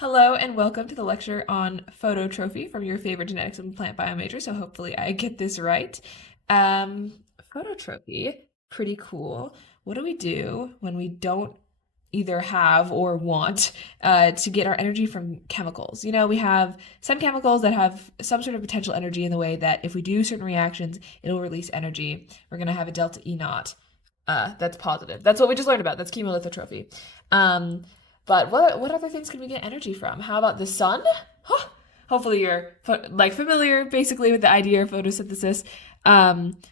Hello and welcome to the lecture on phototrophy from your favorite genetics and plant bio major, so hopefully I get this right. Phototrophy, pretty cool. What do we do when we don't either have or want to get our energy from chemicals? You know, we have some chemicals that have some sort of potential energy in the way that if we do certain reactions, it'll release energy. We're going to have a delta E naught. That's positive. That's what we just learned about. That's chemolithotrophy. But what other things can we get energy from? How about the sun? Huh. Hopefully you're familiar basically with the idea of photosynthesis.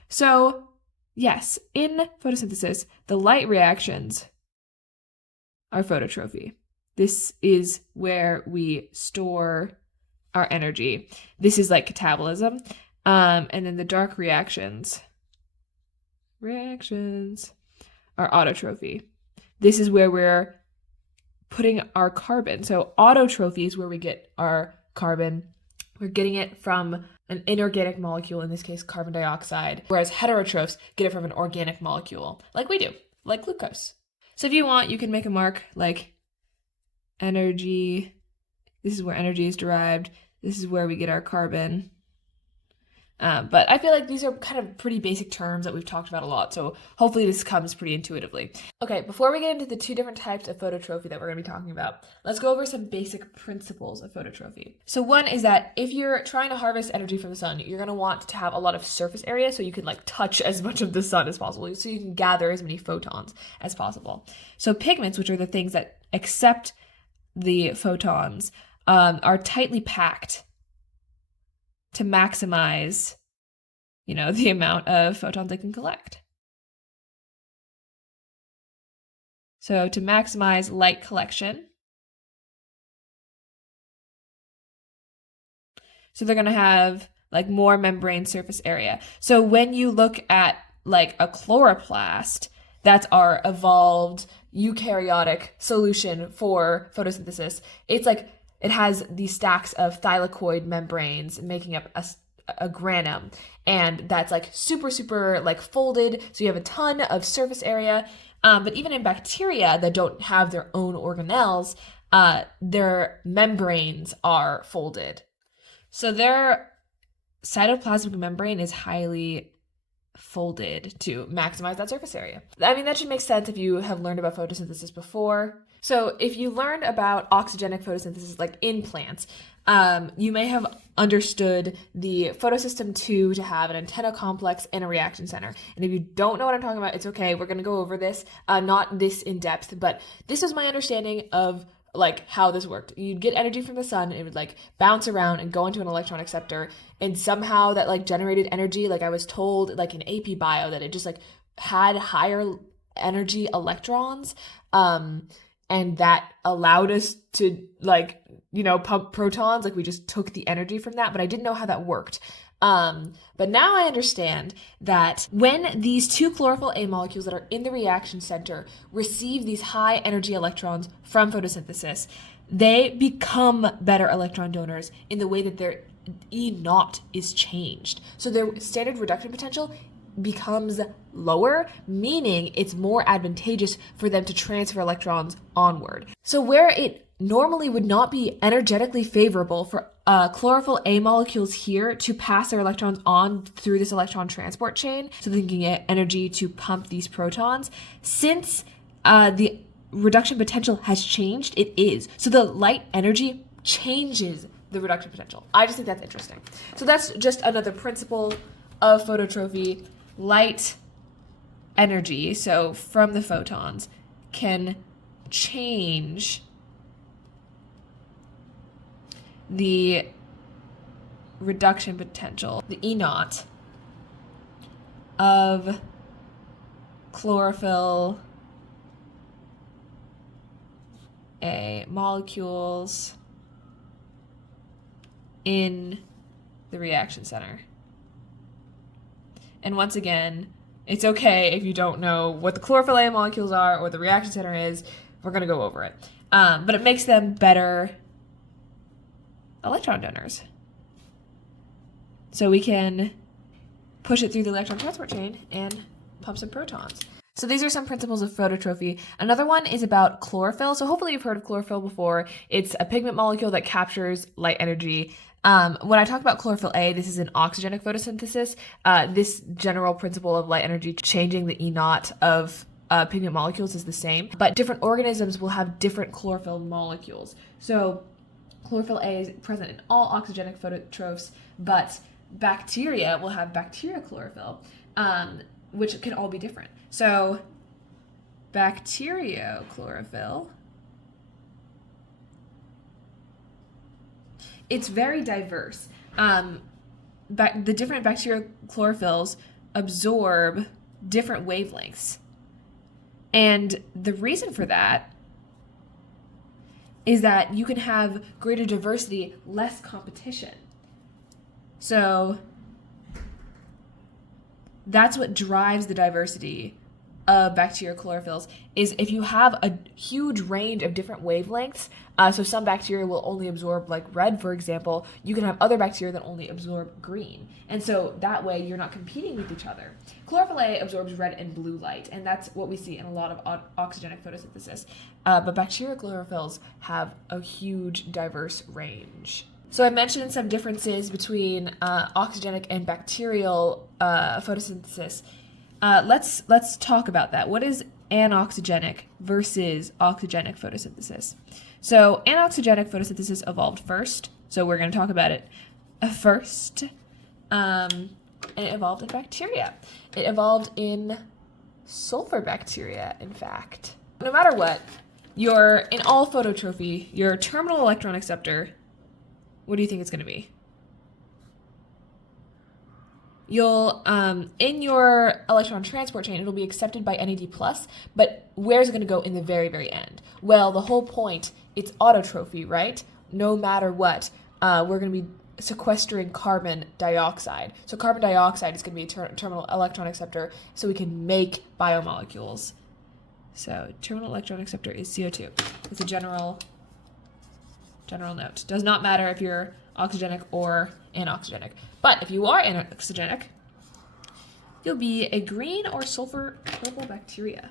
So yes, in photosynthesis, the light reactions are phototrophy. This is where we store our energy. This is like catabolism. And then the dark reactions are autotrophy. This is where we're putting our carbon. So autotrophy is where we get our carbon. We're getting it from an inorganic molecule, in this case carbon dioxide, whereas heterotrophs get it from an organic molecule, like we do, like glucose. So if you want, you can make a mark like energy. This is where energy is derived. This is where we get our carbon. But I feel like these are kind of pretty basic terms that we've talked about a lot, so hopefully this comes pretty intuitively. Okay, before we get into the two different types of phototrophy that we're going to be talking about, let's go over some basic principles of phototrophy. So one is that if you're trying to harvest energy from the sun, you're going to want to have a lot of surface area so you can touch as much of the sun as possible, so you can gather as many photons as possible. So pigments, which are the things that accept the photons, are tightly packed to maximize, the amount of photons they can collect. So to maximize light collection, so they're going to have more membrane surface area. So when you look at a chloroplast, that's our evolved eukaryotic solution for photosynthesis. It's it has these stacks of thylakoid membranes making up a granum, and that's super folded, so you have a ton of surface area. But even in bacteria that don't have their own organelles, their membranes are folded. So their cytoplasmic membrane is highly folded to maximize that surface area. I mean, that should make sense if you have learned about photosynthesis before. So if you learned about oxygenic photosynthesis in plants, you may have understood the photosystem 2 to have an antenna complex and a reaction center. And if you don't know what I'm talking about, it's okay. We're going to go over this, not this in depth, but this is my understanding of how this worked. You'd get energy from the sun, and it would bounce around and go into an electron acceptor, and somehow that generated energy. I was told in AP Bio that it just had higher energy electrons, and that allowed us to pump protons. We just took the energy from that, but I didn't know how that worked. But now I understand that when these two chlorophyll A molecules that are in the reaction center receive these high energy electrons from photosynthesis, they become better electron donors in the way that their E naught is changed. So their standard reduction potential becomes lower, meaning it's more advantageous for them to transfer electrons onward. So where it normally would not be energetically favorable for chlorophyll A molecules here to pass their electrons on through this electron transport chain so they can get energy to pump these protons, since the reduction potential has changed, it is. So the light energy changes the reduction potential. I just think that's interesting. So that's just another principle of phototrophy. Light energy, so from the photons, can change the reduction potential, the E naught, of chlorophyll A molecules in the reaction center. And once again, it's okay if you don't know what the chlorophyll A molecules are or the reaction center is. We're going to go over it. But it makes them better electron donors. So we can push it through the electron transport chain and pump some protons. So these are some principles of phototrophy. Another one is about chlorophyll. So hopefully you've heard of chlorophyll before. It's a pigment molecule that captures light energy. When I talk about chlorophyll A, this is an oxygenic photosynthesis. This general principle of light energy changing the E naught of pigment molecules is the same, but different organisms will have different chlorophyll molecules. So chlorophyll A is present in all oxygenic phototrophs, but bacteria will have bacterial chlorophyll, which can all be different. So bacterial chlorophyll, it's very diverse. The different bacterial chlorophylls absorb different wavelengths. And the reason for that is that you can have greater diversity, less competition. So that's what drives the diversity of bacterial chlorophylls, is if you have a huge range of different wavelengths, so some bacteria will only absorb like red, for example, you can have other bacteria that only absorb green. And so that way you're not competing with each other. Chlorophyll A absorbs red and blue light, and that's what we see in a lot of oxygenic photosynthesis. But bacterial chlorophylls have a huge diverse range. So I mentioned some differences between oxygenic and bacterial photosynthesis. Let's talk about that. What is anoxygenic versus oxygenic photosynthesis? So anoxygenic photosynthesis evolved first. So we're going to talk about it first. And it evolved in bacteria. It evolved in sulfur bacteria, in fact. No matter what, in all phototrophy, your terminal electron acceptor, what do you think it's going to be? You'll, in your electron transport chain, it'll be accepted by NAD+, but where's it going to go in the very, very end? Well, the whole point, it's autotrophy, right? No matter what, we're going to be sequestering carbon dioxide. So carbon dioxide is going to be a terminal electron acceptor, so we can make biomolecules. So terminal electron acceptor is CO2. It's a general note. Does not matter if you're oxygenic or anoxygenic. But if you are anoxygenic, you'll be a green or sulfur purple bacteria.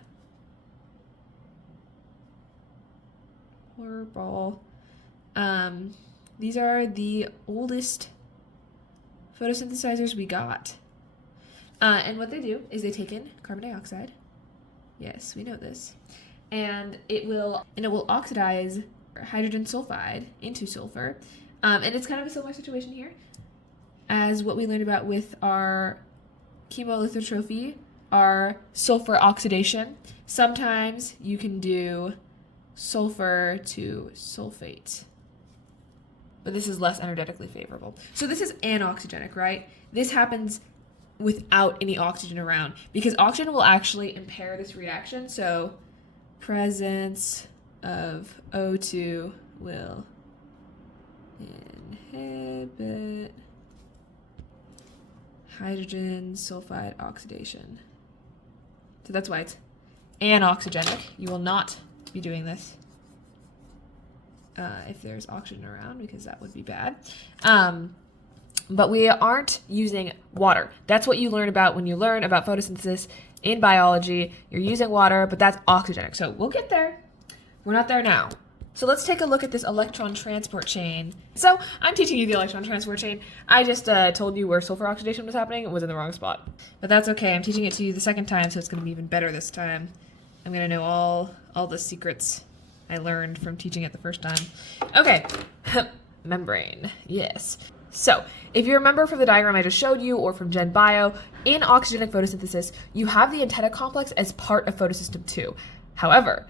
Purple. These are the oldest photosynthesizers we got. And what they do is they take in carbon dioxide. Yes, we know this. And it will oxidize hydrogen sulfide into sulfur. And it's kind of a similar situation here as what we learned about with our chemolithotrophy, our sulfur oxidation. Sometimes you can do sulfur to sulfate, but this is less energetically favorable. So this is anoxygenic, right? This happens without any oxygen around because oxygen will actually impair this reaction. So presence of O2 will inhibit hydrogen sulfide oxidation. So that's why it's anoxygenic. You will not be doing this if there's oxygen around, because that would be bad. But we aren't using water. That's what you learn about when you learn about photosynthesis in biology. You're using water, but that's oxygenic. So we'll get there. We're not there now. So let's take a look at this electron transport chain. So I'm teaching you the electron transport chain. I just told you where sulfur oxidation was happening. It was in the wrong spot. But that's okay. I'm teaching it to you the second time, so it's going to be even better this time. I'm going to know all the secrets I learned from teaching it the first time. Okay. Membrane. Yes. So if you remember from the diagram I just showed you or from Gen Bio, in oxygenic photosynthesis, you have the antenna complex as part of photosystem 2. However,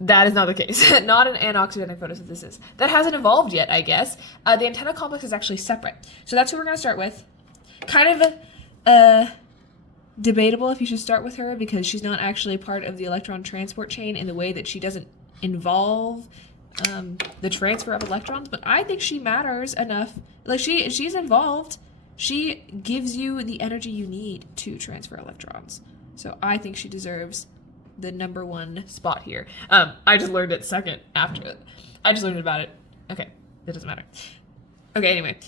that is not the case. Not in anoxygenic photosynthesis. That hasn't evolved yet, I guess. The antenna complex is actually separate. So that's who we're going to start with. Kind of debatable if you should start with her because she's not actually part of the electron transport chain in the way that she doesn't involve the transfer of electrons, but I think she matters enough. Like she's involved. She gives you the energy you need to transfer electrons. So I think she deserves the number one spot here. I just learned it second after. I just learned about it. Okay, that doesn't matter. Okay, anyway.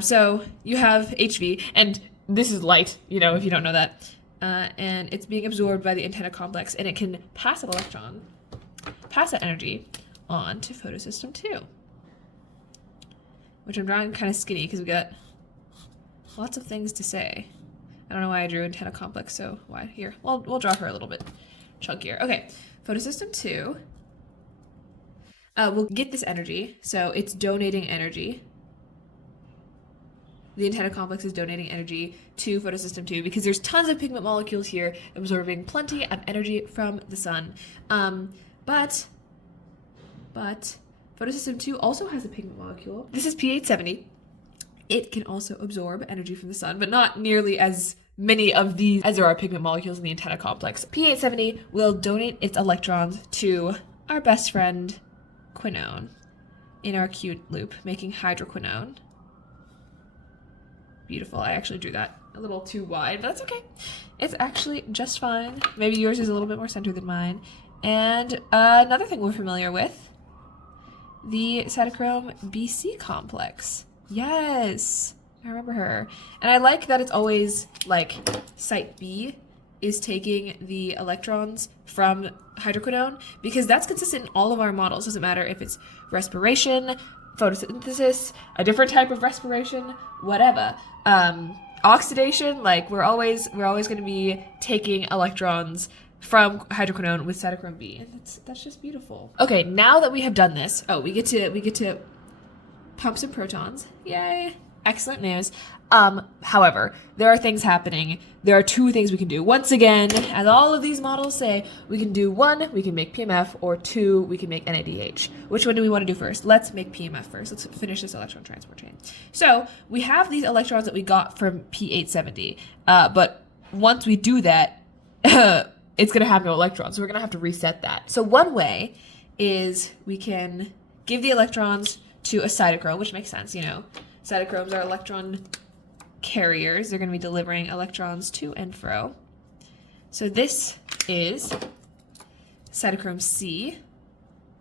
So you have HV, and this is light, if you don't know that. and it's being absorbed by the antenna complex, and it can pass that energy on to photosystem 2, which I'm drawing kind of skinny because we got lots of things to say. I don't know why I drew antenna complex, so why here? Well, we'll draw her a little bit chunkier. Okay, photosystem 2 will get this energy, so it's donating energy. The antenna complex is donating energy to photosystem 2 because there's tons of pigment molecules here absorbing plenty of energy from the sun. But photosystem 2 also has a pigment molecule. This is P870. It can also absorb energy from the sun, but not nearly as many of these as there are pigment molecules in the antenna complex. P870 will donate its electrons to our best friend, quinone, in our Q loop, making hydroquinone. Beautiful. I actually drew that a little too wide, but that's okay. It's actually just fine. Maybe yours is a little bit more centered than mine. And another thing we're familiar with, the cytochrome BC complex. Yes, I remember her. And I like that it's always like site B is taking the electrons from hydroquinone because that's consistent in all of our models. Doesn't matter if it's respiration, photosynthesis, a different type of respiration, whatever. Oxidation, like we're always going to be taking electrons from hydroquinone with cytochrome B, and that's just beautiful. Okay, now that we have done this, we get to pump some protons. Yay! Excellent news. However, there are things happening. There are two things we can do. Once again, as all of these models say, we can do 1, we can make PMF, or 2, we can make NADH. Which one do we want to do first? Let's make PMF first. Let's finish this electron transport chain. So we have these electrons that we got from P870, but once we do that, it's going to have no electrons, so we're going to have to reset that. So one way is we can give the electrons to a cytochrome, which makes sense, Cytochromes are electron carriers. They're going to be delivering electrons to and fro. So this is cytochrome C,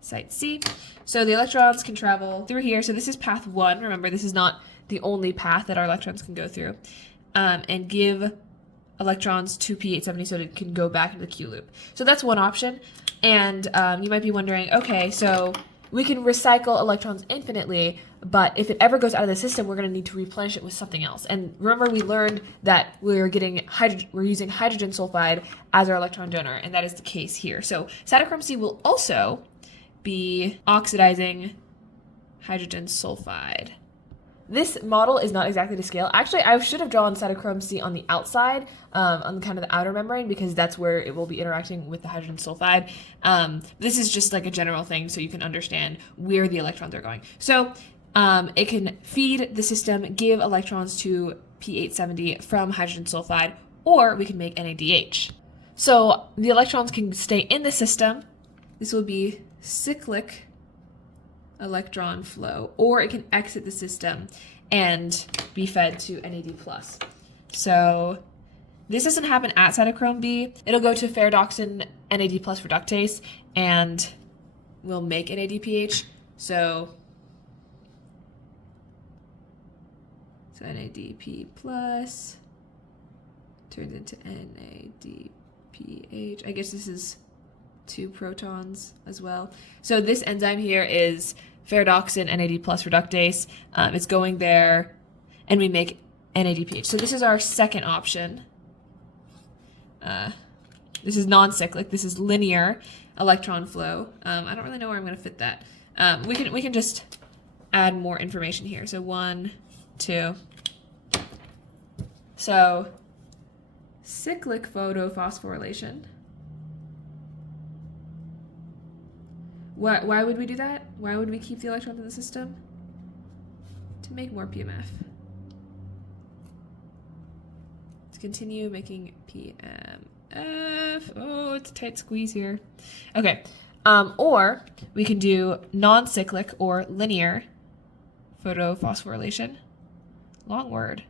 site C. So the electrons can travel through here. So this is path 1. Remember, this is not the only path that our electrons can go through. And give electrons to P870 so that it can go back into the Q loop. So that's one option. And you might be wondering, okay, so we can recycle electrons infinitely, but if it ever goes out of the system, we're going to need to replenish it with something else. And remember, we learned that we're using hydrogen sulfide as our electron donor, and that is the case here. So cytochrome C will also be oxidizing hydrogen sulfide. This model is not exactly to scale. Actually, I should have drawn cytochrome C on the outside, on kind of the outer membrane, because that's where it will be interacting with the hydrogen sulfide. This is just like a general thing so you can understand where the electrons are going. So it can feed the system, give electrons to P870 from hydrogen sulfide, or we can make NADH. So the electrons can stay in the system. This will be cyclic electron flow, or it can exit the system and be fed to NAD+. So this doesn't happen at cytochrome B. It'll go to ferredoxin NAD+ reductase and will make NADPH. So NADP+ turns into NADPH. I guess this is 2 protons as well. So this enzyme here is ferredoxin NAD+ reductase. It's going there, and we make NADPH. So this is our second option. This is non-cyclic. This is linear electron flow. I don't really know where I'm going to fit that. We can just add more information here. So 1, 2. So cyclic photophosphorylation. Why would we do that? Why would we keep the electrons in the system? To make more PMF. To continue making PMF. Oh, it's a tight squeeze here. Okay. Or we can do non-cyclic or linear photophosphorylation. Long word.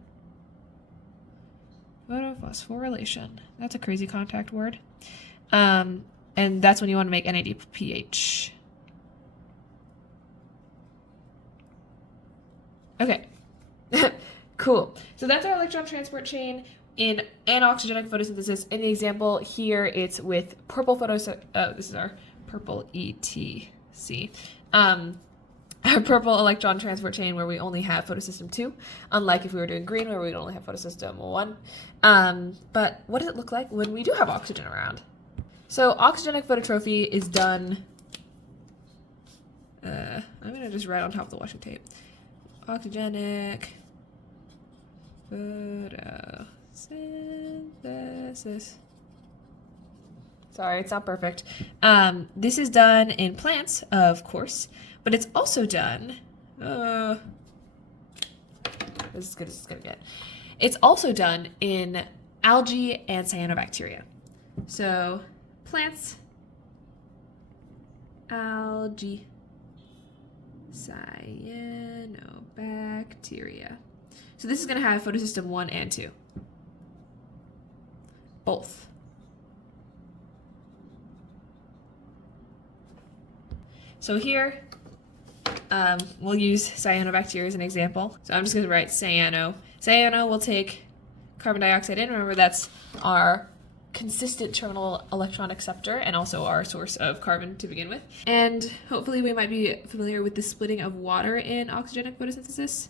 Photophosphorylation. That's a crazy contact word. And that's when you want to make NADPH. Okay. Cool. So that's our electron transport chain. in anoxygenic photosynthesis. In the example here, it's with purple this is our purple ETC. Our purple electron transport chain where we only have photosystem 2, unlike if we were doing green where we'd only have photosystem 1. But what does it look like when we do have oxygen around? So oxygenic phototrophy is done, I'm going to just write on top of the washing tape. Oxygenic photosynthesis. Sorry, it's not perfect. This is done in plants, of course, but it's also done, this is good as it's gonna get. It's also done in algae and cyanobacteria. So plants, algae, cyanobacteria. So this is gonna have photosystem 1 and 2. Both. So here, we'll use cyanobacteria as an example. So I'm just going to write cyano. Cyano will take carbon dioxide in. Remember, that's our consistent terminal electron acceptor and also our source of carbon to begin with. And hopefully we might be familiar with the splitting of water in oxygenic photosynthesis.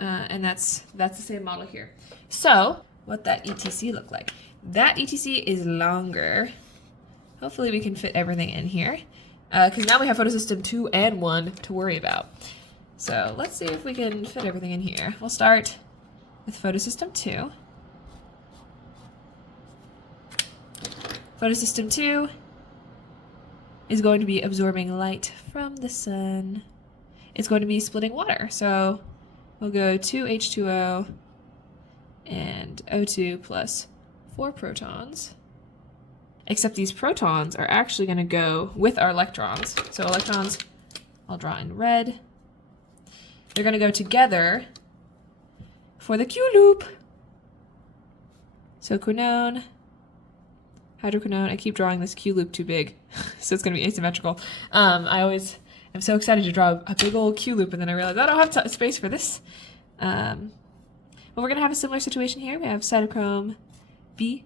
And that's the same model here. So what that ETC look like? That ETC is longer. Hopefully we can fit everything in here. Because now we have photosystem 2 and 1 to worry about. So let's see if we can fit everything in here. We'll start with photosystem 2. Photosystem 2 is going to be absorbing light from the sun. It's going to be splitting water. So we'll go 2H2O and O2 plus 4 protons. Except these protons are actually going to go with our electrons. So electrons, I'll draw in red. They're going to go together for the Q loop. So quinone, hydroquinone. I keep drawing this Q loop too big, so it's going to be asymmetrical. I always am so excited to draw a big old Q loop, and then I realize I don't have space for this. But we're going to have a similar situation here. We have cytochrome B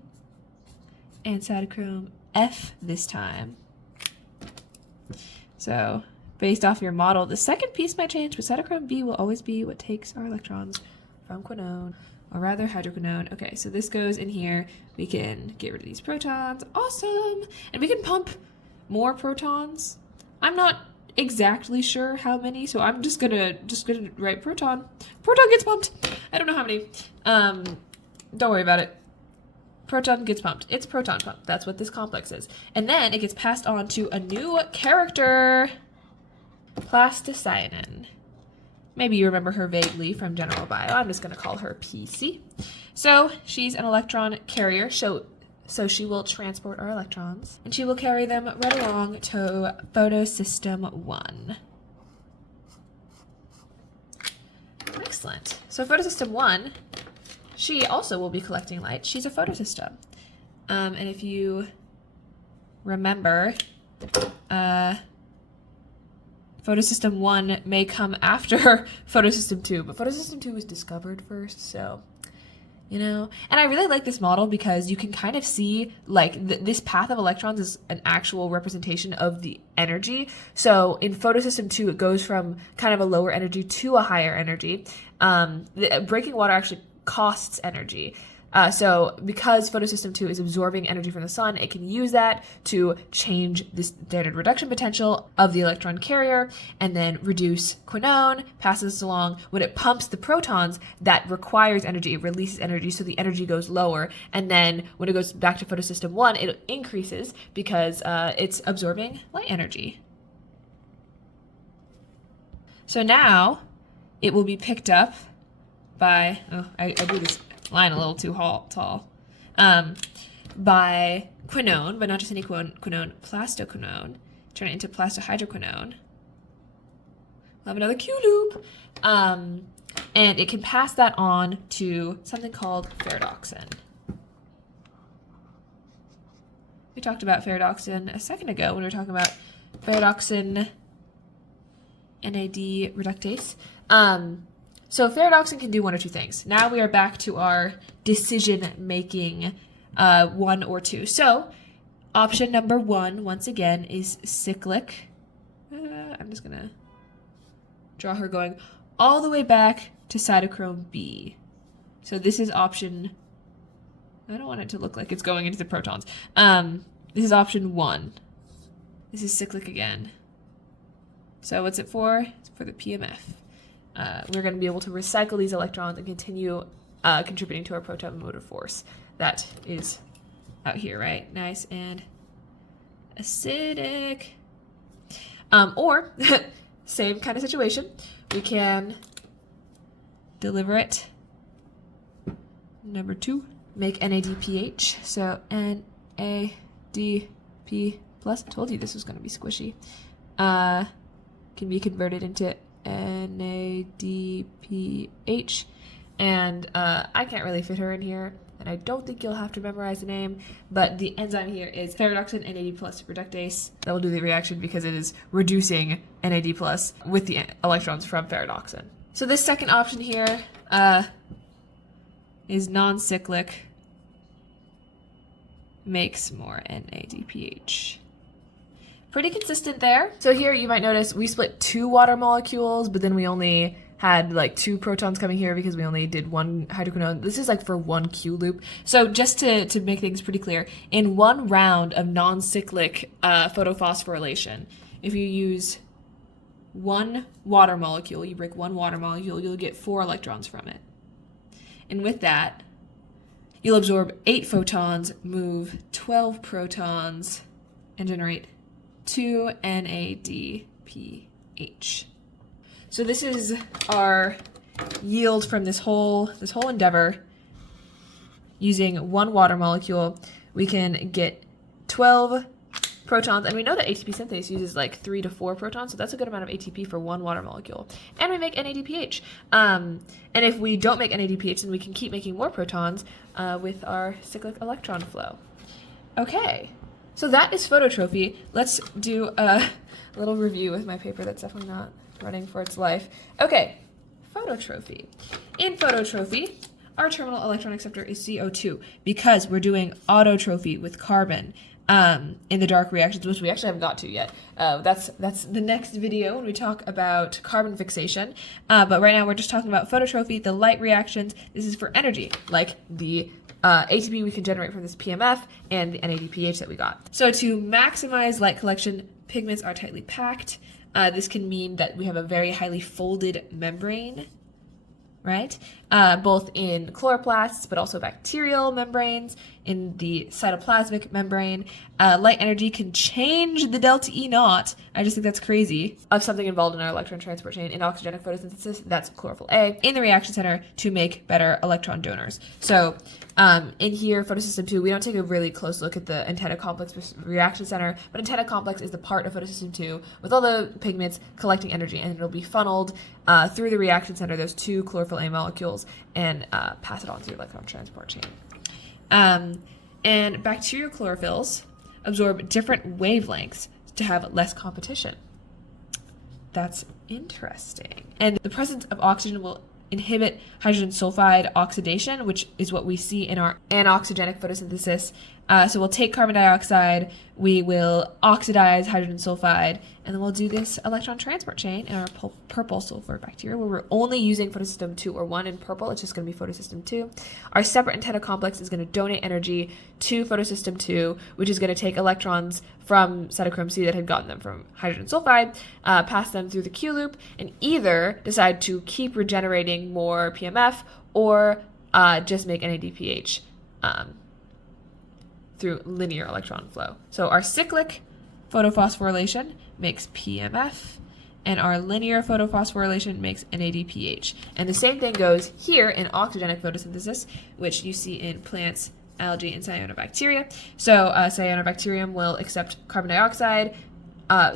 and cytochrome F this time. So based off your model, the second piece might change, but cytochrome B will always be what takes our electrons from quinone, or rather hydroquinone. Okay, so this goes in here. We can get rid of these protons. Awesome! And we can pump more protons. I'm not exactly sure how many, so I'm just gonna write proton. Proton gets pumped. I don't know how many. Don't worry about it. Proton gets pumped. It's proton pump. That's what this complex is. And then it gets passed on to a new character, plasticyanin. Maybe you remember her vaguely from general bio. I'm just going to call her PC. So she's an electron carrier. So she will transport our electrons, and she will carry them right along to photosystem 1. Excellent. So photosystem 1, she also will be collecting light. She's a photosystem. And if you remember, photosystem 1 may come after photosystem 2, but photosystem 2 was discovered first, so, you know. And I really like this model because you can kind of see, like, this path of electrons is an actual representation of the energy. So in photosystem 2, it goes from kind of a lower energy to a higher energy. Breaking water actually costs energy. So because photosystem 2 is absorbing energy from the sun, it can use that to change the standard reduction potential of the electron carrier and then reduce quinone, passes this along. When it pumps the protons, that requires energy, it releases energy, so the energy goes lower. And then when it goes back to photosystem 1, it increases because it's absorbing light energy. So now it will be picked up by, I drew this line a little too tall, by quinone, but not just any quinone, plastoquinone, turn it into plastohydroquinone. We'll have another Q loop, and it can pass that on to something called ferredoxin. We talked about ferredoxin a second ago when we were talking about ferredoxin NAD reductase. So ferredoxin can do one or two things. Now we are back to our decision-making 1 or 2. So option number 1, once again, is cyclic. I'm just going to draw her going all the way back to cytochrome B. So this is option, I don't want it to look like it's going into the protons. This is option 1. This is cyclic again. So what's it for? It's for the PMF. We're going to be able to recycle these electrons and continue contributing to our proton motor force. That is out here, right? Nice and acidic. Or, same kind of situation, we can deliver it. Number 2, make NADPH. So NADP plus. I told you this was going to be squishy. Can be converted into NADPH. And I can't really fit her in here, and I don't think you'll have to memorize the name, but the enzyme here is ferredoxin NAD plus reductase. That will do the reaction because it is reducing NAD plus with the electrons from ferredoxin. So this second option here is non-cyclic, makes more NADPH. Pretty consistent there. So here you might notice we split 2 water molecules, but then we only had like 2 protons coming here because we only did 1 hydroquinone. This is like for 1 Q loop. So just to make things pretty clear, in 1 round of non-cyclic photophosphorylation, if you use 1 water molecule, you break 1 water molecule, you'll get 4 electrons from it. And with that, you'll absorb 8 photons, move 12 protons, and generate 2 NADPH. So this is our yield from this whole endeavor. Using 1 water molecule, we can get 12 protons, and we know that ATP synthase uses like 3 to 4 protons, so that's a good amount of ATP for 1 water molecule. And we make NADPH. And if we don't make NADPH, then we can keep making more protons with our cyclic electron flow. Okay, so that is phototrophy. Let's do a little review with my paper that's definitely not running for its life. Okay, phototrophy. In phototrophy, our terminal electron acceptor is CO2 because we're doing autotrophy with carbon in the dark reactions, which we actually haven't got to yet. That's the next video when we talk about carbon fixation. But right now we're just talking about phototrophy, the light reactions. This is for energy, like the ATP we can generate from this PMF and the NADPH that we got. So to maximize light collection, pigments are tightly packed. This can mean that we have a very highly folded membrane, right? Both in chloroplasts, but also bacterial membranes, in the cytoplasmic membrane. Light energy can change the delta E naught. I just think that's crazy. Of something involved in our electron transport chain in oxygenic photosynthesis, that's chlorophyll A, in the reaction center to make better electron donors. So in here, photosystem 2, we don't take a really close look at the antenna complex reaction center, but antenna complex is the part of photosystem 2 with all the pigments collecting energy, and it'll be funneled through the reaction center, those 2 chlorophyll A molecules, and pass it on through the electron transport chain. And bacterial chlorophylls absorb different wavelengths to have less competition. That's interesting. And the presence of oxygen will inhibit hydrogen sulfide oxidation, which is what we see in our anoxygenic photosynthesis. So we'll take carbon dioxide, we will oxidize hydrogen sulfide, and then we'll do this electron transport chain in our purple sulfur bacteria, where we're only using photosystem 2 or 1 in purple. It's just going to be photosystem 2. Our separate antenna complex is going to donate energy to photosystem 2, which is going to take electrons from cytochrome C that had gotten them from hydrogen sulfide, pass them through the Q loop, and either decide to keep regenerating more PMF or just make NADPH through linear electron flow. So our cyclic photophosphorylation makes PMF, and our linear photophosphorylation makes NADPH. And the same thing goes here in oxygenic photosynthesis, which you see in plants, algae, and cyanobacteria. So cyanobacterium will accept carbon dioxide,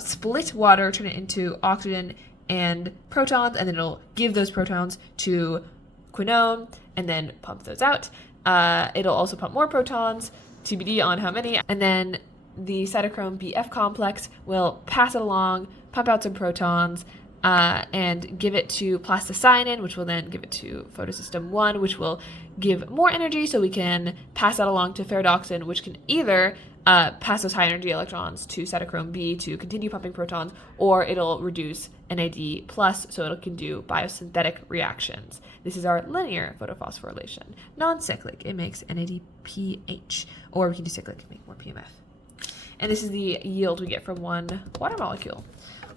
split water, turn it into oxygen and protons, and then it'll give those protons to quinone and then pump those out. It'll also pump more protons, TBD on how many, and then the cytochrome BF complex will pass it along, pump out some protons, and give it to plasticinin, which will then give it to photosystem 1, which will give more energy, so we can pass that along to ferredoxin, which can either pass those high energy electrons to cytochrome B to continue pumping protons, or it'll reduce NAD+, so it can do biosynthetic reactions. This is our linear photophosphorylation. Non-cyclic, it makes NADPH, or we can do cyclic and make more PMF. And this is the yield we get from one water molecule.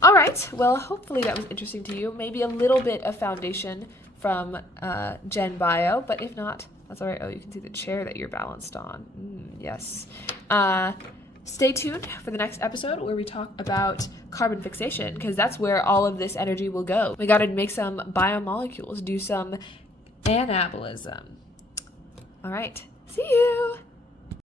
All right, well, hopefully that was interesting to you. Maybe a little bit of foundation from Gen Bio, but if not, that's all right. Oh, you can see the chair that you're balanced on. Yes. Stay tuned for the next episode where we talk about carbon fixation, because that's where all of this energy will go. We got to make some biomolecules, do some anabolism. All right, see you.